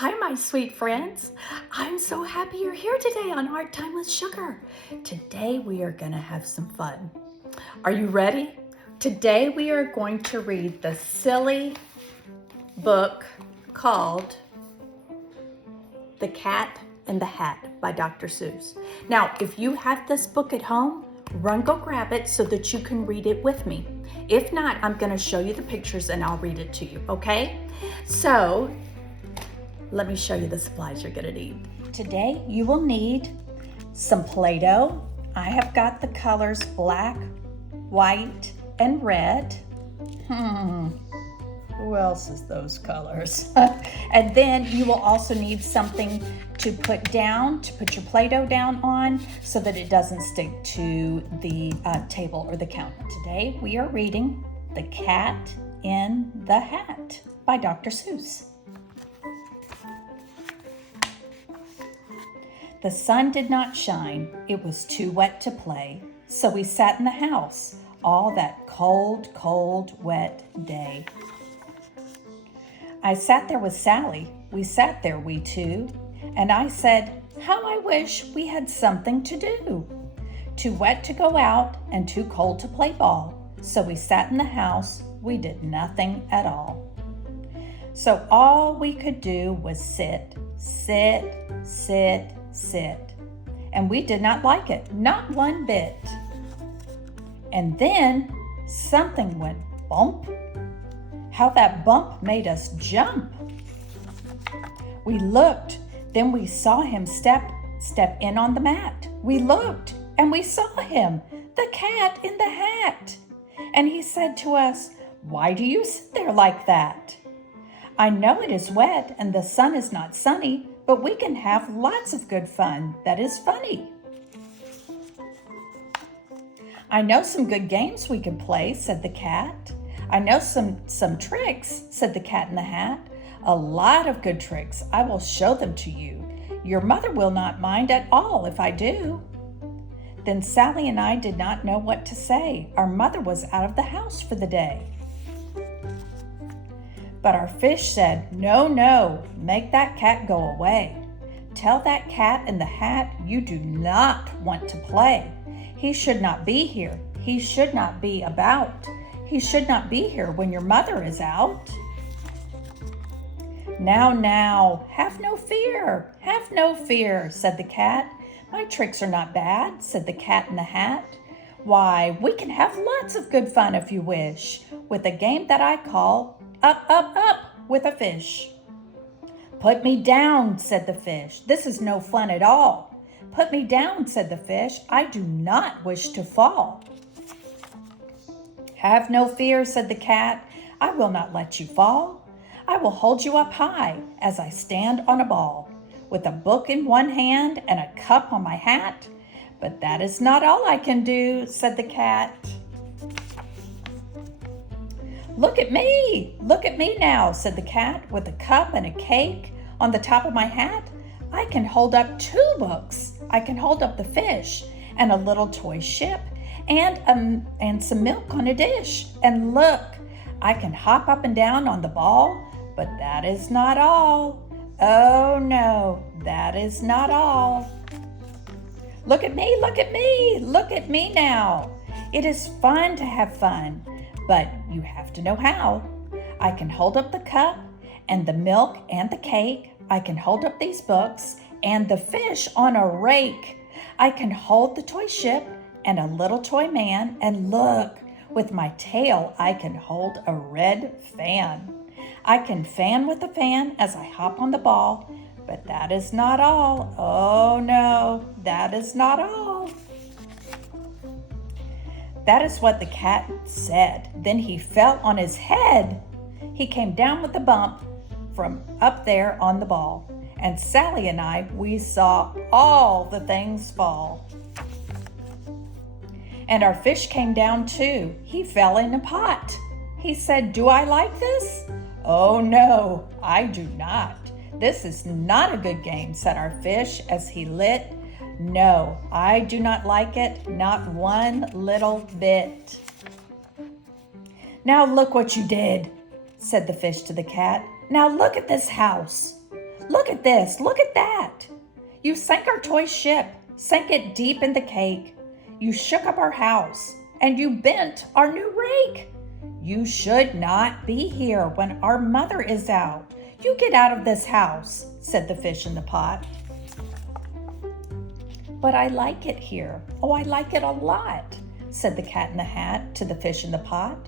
Hi, my sweet friends. I'm so happy you're here today on Art Time with Sugar. Today we are going to have some fun. Are you ready? Today we are going to read the silly book called The Cat in the Hat by Dr. Seuss. Now, if you have this book at home, run go grab it so that you can read it with me. If not, I'm going to show you the pictures and I'll read it to you, okay? So, let me show you the supplies you're gonna need. Today you will need some Play-Doh. I have got the colors black, white, and red. Who else is those colors? And then you will also need something to put your Play-Doh down on so that it doesn't stick to the table or the counter. Today we are reading The Cat in the Hat by Dr. Seuss. The sun did not shine, it was too wet to play, so we sat in the house all that cold, cold, wet day. I sat there with Sally, we sat there, we two, and I said, how I wish we had something to do. Too wet to go out and too cold to play ball, so we sat in the house, we did nothing at all. So all we could do was sit, sit, sit, sit, and we did not like it, not one bit. And then something went bump. How that bump made us jump. We looked, then we saw him step in on the mat. We looked and we saw him, the cat in the hat. And he said to us, why do you sit there like that? I know it is wet and the sun is not sunny, but we can have lots of good fun that is funny. I know some good games we can play, said the cat. I know some tricks, said the cat in the hat. A lot of good tricks. I will show them to you. Your mother will not mind at all if I do. Then Sally and I did not know what to say. Our mother was out of the house for the day. But our fish said, no, no, make that cat go away. Tell that cat in the hat you do not want to play. He should not be here. He should not be about. He should not be here when your mother is out. Now, have no fear, said the cat. My tricks are not bad, said the cat in the hat. Why, we can have lots of good fun if you wish, with a game that I call Up, Up, Up with a Fish. Put me down, said the fish. This is no fun at all. Put me down, said the fish. I do not wish to fall. Have no fear, said the cat. I will not let you fall. I will hold you up high as I stand on a ball, with a book in one hand and a cup on my hat. But that is not all I can do, said the cat. Look at me now, said the cat, with a cup and a cake on the top of my hat. I can hold up 2 books. I can hold up the fish and a little toy ship and some milk on a dish. And look, I can hop up and down on the ball, but that is not all. Oh no, that is not all. Look at me now. It is fun to have fun, but you have to know how. I can hold up the cup and the milk and the cake. I can hold up these books and the fish on a rake. I can hold the toy ship and a little toy man, and look, with my tail I can hold a red fan. I can fan with the fan as I hop on the ball, but that is not all. Oh no, that is not all. That is what the cat said. Then he fell on his head. He came down with a bump from up there on the ball. And Sally and I, we saw all the things fall. And our fish came down too. He fell in a pot. He said, do I like this? Oh no, I do not. This is not a good game, said our fish as he lit. No, I do not like it, not one little bit. Now look what you did, said the fish to the cat. Now look at this house. Look at this, look at that. You sank our toy ship, sank it deep in the cake. You shook up our house, and you bent our new rake. You should not be here when our mother is out. You get out of this house, said the fish in the pot. But I like it here. Oh, I like it a lot, said the cat in the hat to the fish in the pot.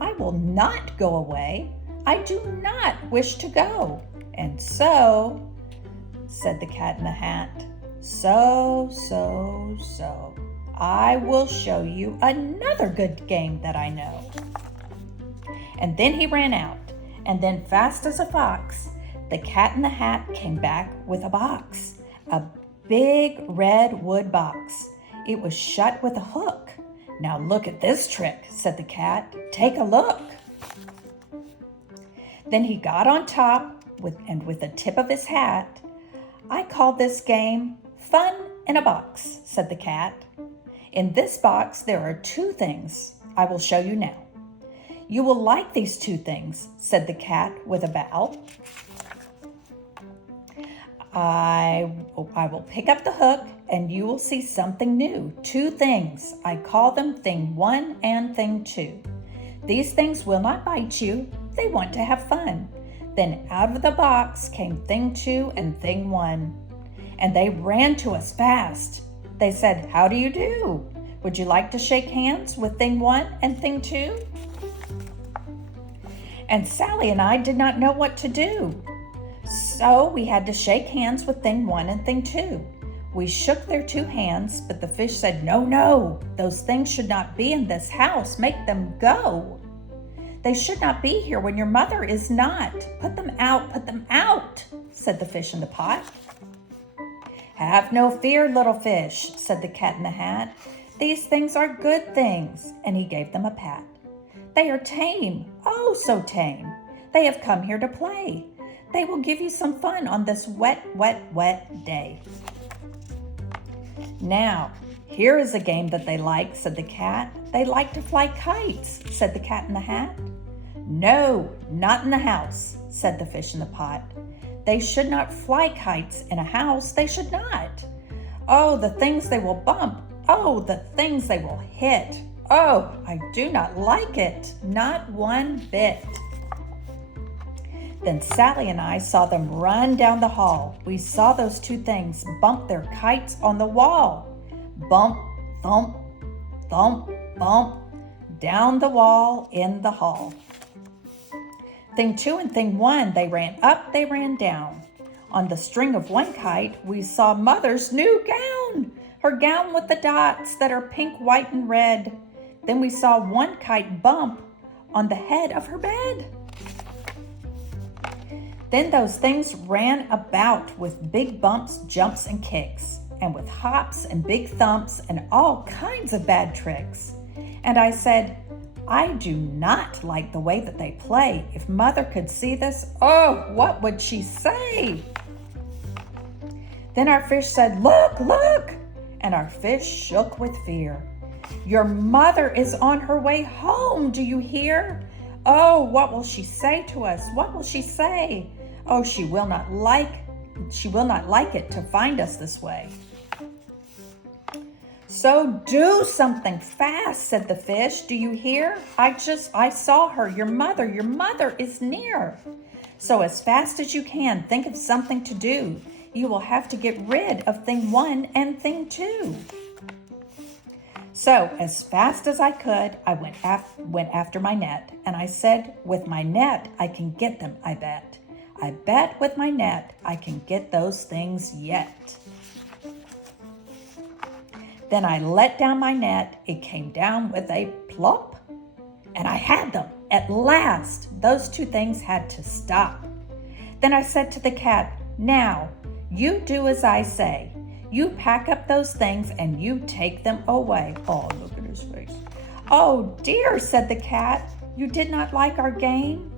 I will not go away. I do not wish to go. And so, said the cat in the hat, so, I will show you another good game that I know. And then he ran out, and then fast as a fox, the cat in the hat came back with a box, a big red wood box. It was shut with a hook. Now look at this trick, said the cat. Take a look. Then he got on top with the tip of his hat. I call this game Fun in a Box, said the cat. In this box there are two things I will show you now. You will like these two things, said the cat with a bow. I will pick up the hook and you will see something new. Two things. I call them Thing 1 and Thing 2. These things will not bite you. They want to have fun. Then out of the box came Thing 2 and Thing 1. And they ran to us fast. They said, how do you do? Would you like to shake hands with Thing 1 and Thing 2? And Sally and I did not know what to do. So we had to shake hands with Thing 1 and Thing 2. We shook their two hands, but the fish said, no, those things should not be in this house. Make them go. They should not be here when your mother is not. Put them out, said the fish in the pot. Have no fear, little fish, said the cat in the hat. These things are good things, and he gave them a pat. They are tame, oh so tame. They have come here to play. They will give you some fun on this wet day. Now, here is a game that they like, said the cat. They like to fly kites, said the cat in the hat. No, not in the house, said the fish in the pot. They should not fly kites in a house, they should not. Oh, the things they will bump. Oh, the things they will hit. Oh, I do not like it, not one bit. Then Sally and I saw them run down the hall. We saw those two things bump their kites on the wall. Bump, thump, thump, bump, down the wall in the hall. Thing 2 and Thing 1, they ran up, they ran down. On the string of one kite, we saw Mother's new gown, her gown with the dots that are pink, white, and red. Then we saw one kite bump on the head of her bed. Then those things ran about with big bumps, jumps, and kicks, and with hops and big thumps and all kinds of bad tricks. And I said, I do not like the way that they play. If Mother could see this, oh, what would she say? Then our fish said, look, look, and our fish shook with fear. Your mother is on her way home, do you hear? Oh, what will she say to us? What will she say? Oh, she will not like it to find us this way. So do something fast, said the fish. Do you hear? I saw her. Your mother is near. So as fast as you can, think of something to do. You will have to get rid of Thing 1 and Thing 2. So as fast as I could, I went after my net, and I said, with my net, I can get them, I bet. I bet with my net, I can get those things yet. Then I let down my net. It came down with a plop, and I had them. At last, those two things had to stop. Then I said to the cat, now, you do as I say. You pack up those things and you take them away. Oh, look at his face. Oh, dear, said the cat. You did not like our game?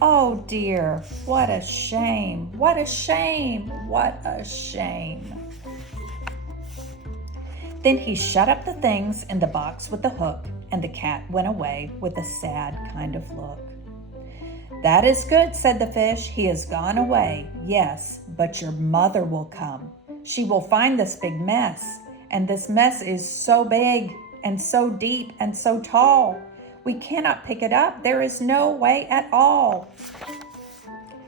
Oh, dear, what a shame. What a shame. What a shame. Then he shut up the things in the box with the hook, and the cat went away with a sad kind of look. "That is good," said the fish. "He has gone away, yes, but your mother will come. She will find this big mess, and this mess is so big and so deep and so tall. We cannot pick it up. There is no way at all."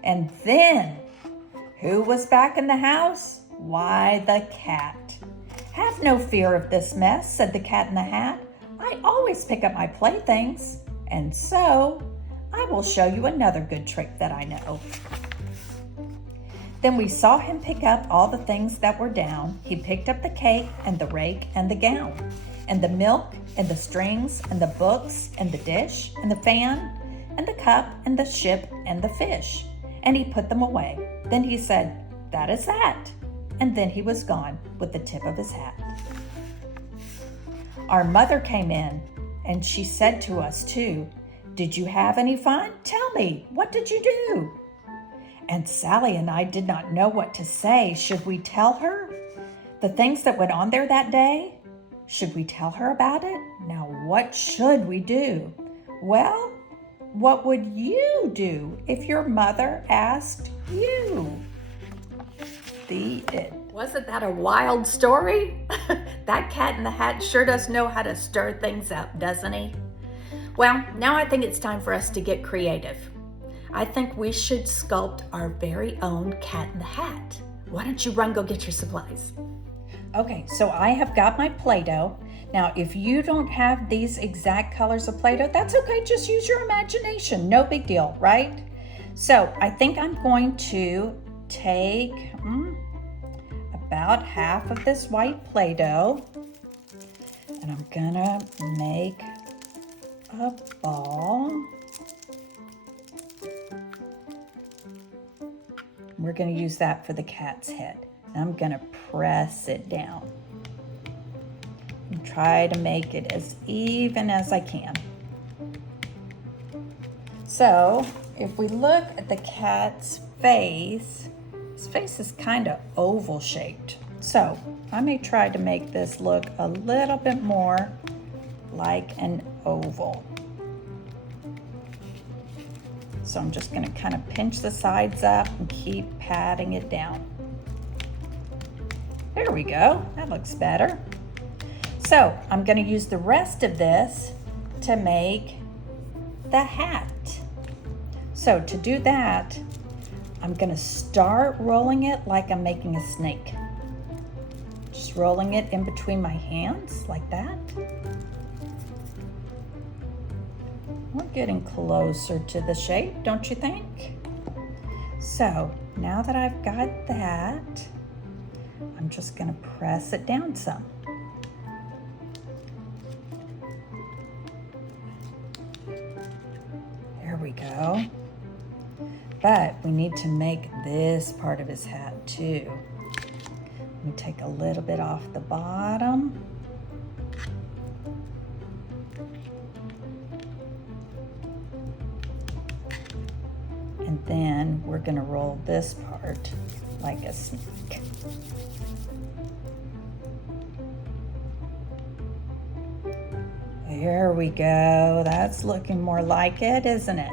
And then, who was back in the house? Why, the cat. "Have no fear of this mess," said the Cat in the Hat. "I always pick up my playthings, and so I will show you another good trick that I know." Then we saw him pick up all the things that were down. He picked up the cake and the rake and the gown, and the milk and the strings and the books and the dish and the fan and the cup and the ship and the fish, and he put them away. Then he said, "That is that." And then he was gone with the tip of his hat. Our mother came in, and she said to us too, "Did you have any fun? Tell me, what did you do?" And Sally and I did not know what to say. Should we tell her the things that went on there that day? Should we tell her about it? Now, what should we do? Well, what would you do if your mother asked you? The end. Wasn't that a wild story? That Cat in the Hat sure does know how to stir things up, doesn't he? Well, now I think it's time for us to get creative. I think we should sculpt our very own Cat in the Hat. Why don't you run go get your supplies? Okay, so I have got my Play-Doh. Now, if you don't have these exact colors of Play-Doh, that's okay. Just use your imagination. No big deal, right? So I think I'm going to take about half of this white Play-Doh, and I'm gonna make a ball. We're going to use that for the cat's head. I'm going to press it down and try to make it as even as I can. So if we look at the cat's face, his face is kind of oval shaped. So I may try to make this look a little bit more like an oval. So I'm just going to kind of pinch the sides up and keep patting it down. There we go. That looks better. So I'm going to use the rest of this to make the hat. So to do that, I'm going to start rolling it like I'm making a snake. Just rolling it in between my hands like that. We're getting closer to the shape, don't you think? So now that I've got that, I'm just going to press it down some. There we go. But we need to make this part of his hat too. Let me take a little bit off the bottom. And then we're going to roll this part like a snake. There we go. That's looking more like it, isn't it?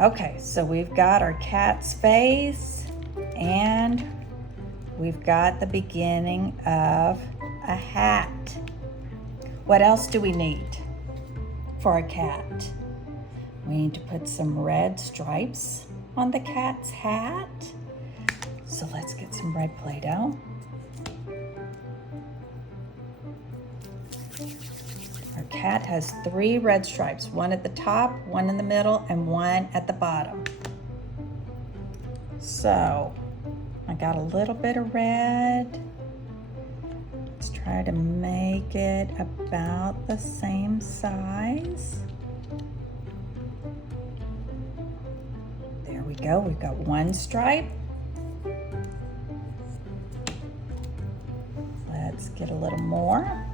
Okay, so we've got our cat's face and we've got the beginning of a hat. What else do we need for a cat? We need to put some red stripes on the cat's hat. So let's get some red Play-Doh. Our cat has 3 red stripes, one at the top, one in the middle, and one at the bottom. So I got a little bit of red. Let's try to make it about the same size. There we go. We've got one stripe. Let's get a little more.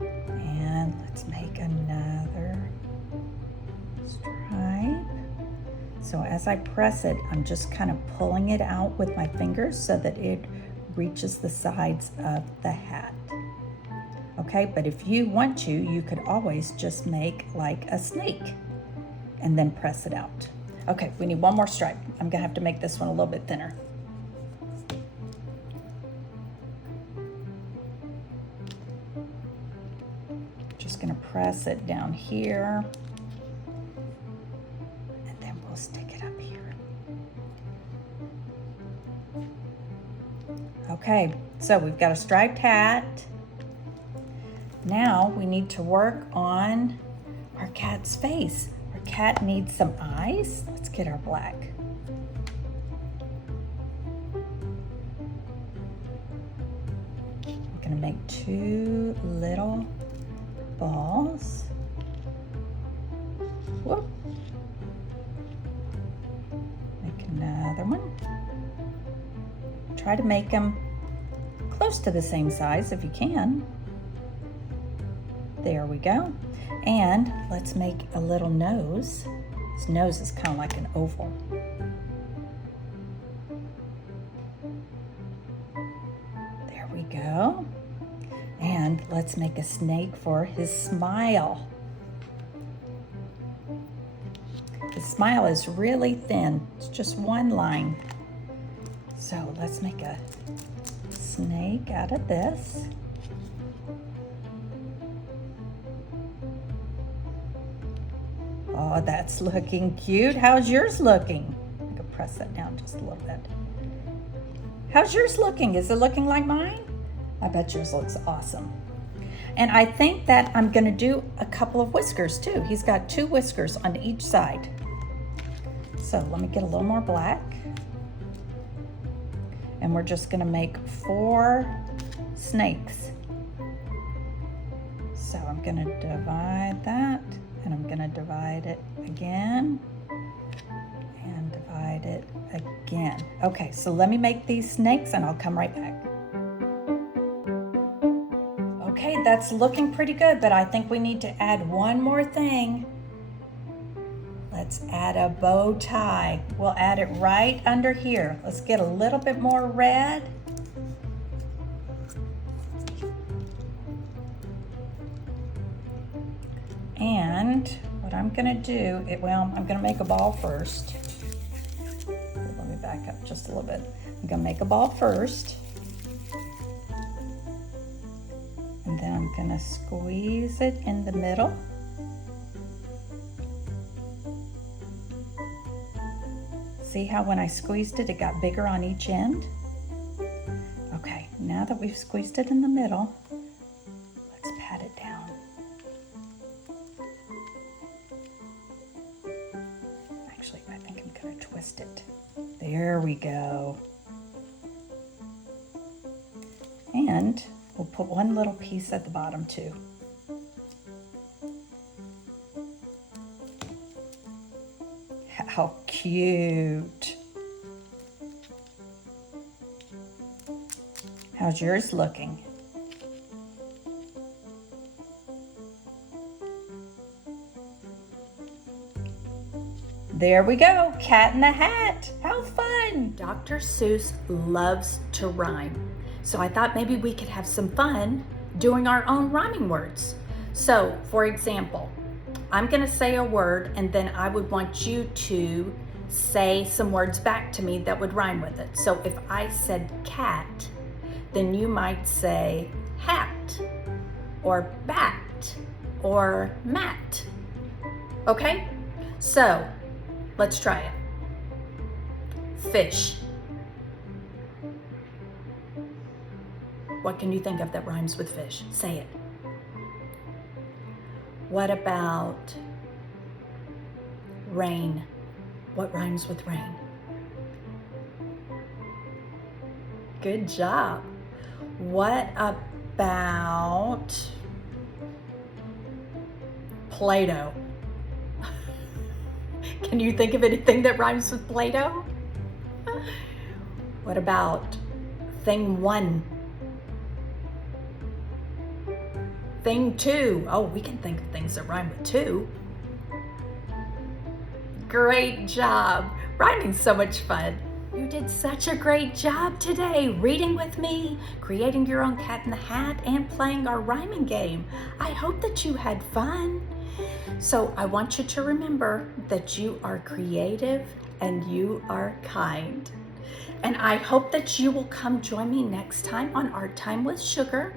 And let's make another stripe. So as I press it, I'm just kind of pulling it out with my fingers so that it reaches the sides of the hat. Okay, but if you want to, you could always just make like a snake and then press it out. Okay, we need one more stripe. I'm gonna have to make this one a little bit thinner. Just gonna press it down here, and then we'll stick it up here. Okay, so we've got a striped hat. Now we need to work on our cat's face. Our cat needs some eyes. Let's get our black. I'm gonna make 2 little balls. Whoop. Make another one. Try to make them close to the same size if you can. There we go. And let's make a little nose. His nose is kind of like an oval. There we go. And let's make a snake for his smile. His smile is really thin. It's just one line. So let's make a snake out of this. Oh, that's looking cute. How's yours looking? I could press that down just a little bit. How's yours looking? Is it looking like mine? I bet yours looks awesome. And I think that I'm gonna do a couple of whiskers too. He's got 2 whiskers on each side. So let me get a little more black. And we're just gonna make 4 snakes. So I'm gonna divide that, and I'm gonna divide it again, and divide it again. Okay, so let me make these snakes and I'll come right back. Okay, that's looking pretty good, but I think we need to add one more thing. Let's add a bow tie. We'll add it right under here. Let's get a little bit more red. And what I'm gonna do, I'm gonna make a ball first. Let me back up just a little bit. I'm gonna make a ball first. And then I'm gonna squeeze it in the middle. See how when I squeezed it, it got bigger on each end? Okay, now that we've squeezed it in the middle, let's pat it down. Actually, I think I'm gonna twist it. There we go. And we'll put one little piece at the bottom too. How cute. How's yours looking? There we go, Cat in the Hat. How fun. Dr. Seuss loves to rhyme. So I thought maybe we could have some fun doing our own rhyming words. So, for example, I'm gonna say a word and then I would want you to say some words back to me that would rhyme with it. So if I said cat, then you might say hat or bat or mat. Okay? So let's try it. Fish. What can you think of that rhymes with fish? Say it. What about rain? What rhymes with rain? Good job. What about Play-Doh? Can you think of anything that rhymes with Play-Doh? What about thing 1? Thing 2. Oh, we can think of things that rhyme with 2. Great job. Rhyming's so much fun. You You did such a great job today reading with me, creating your own Cat in the Hat, and playing our rhyming game. I hope that you had fun. So I want you to remember that you are creative and you are kind. And I hope that you will come join me next time on Art Time with Sugar.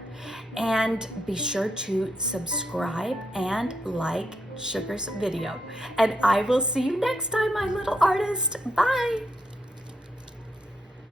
And be sure to subscribe and like Sugar's video. And I will see you next time, my little artist. Bye.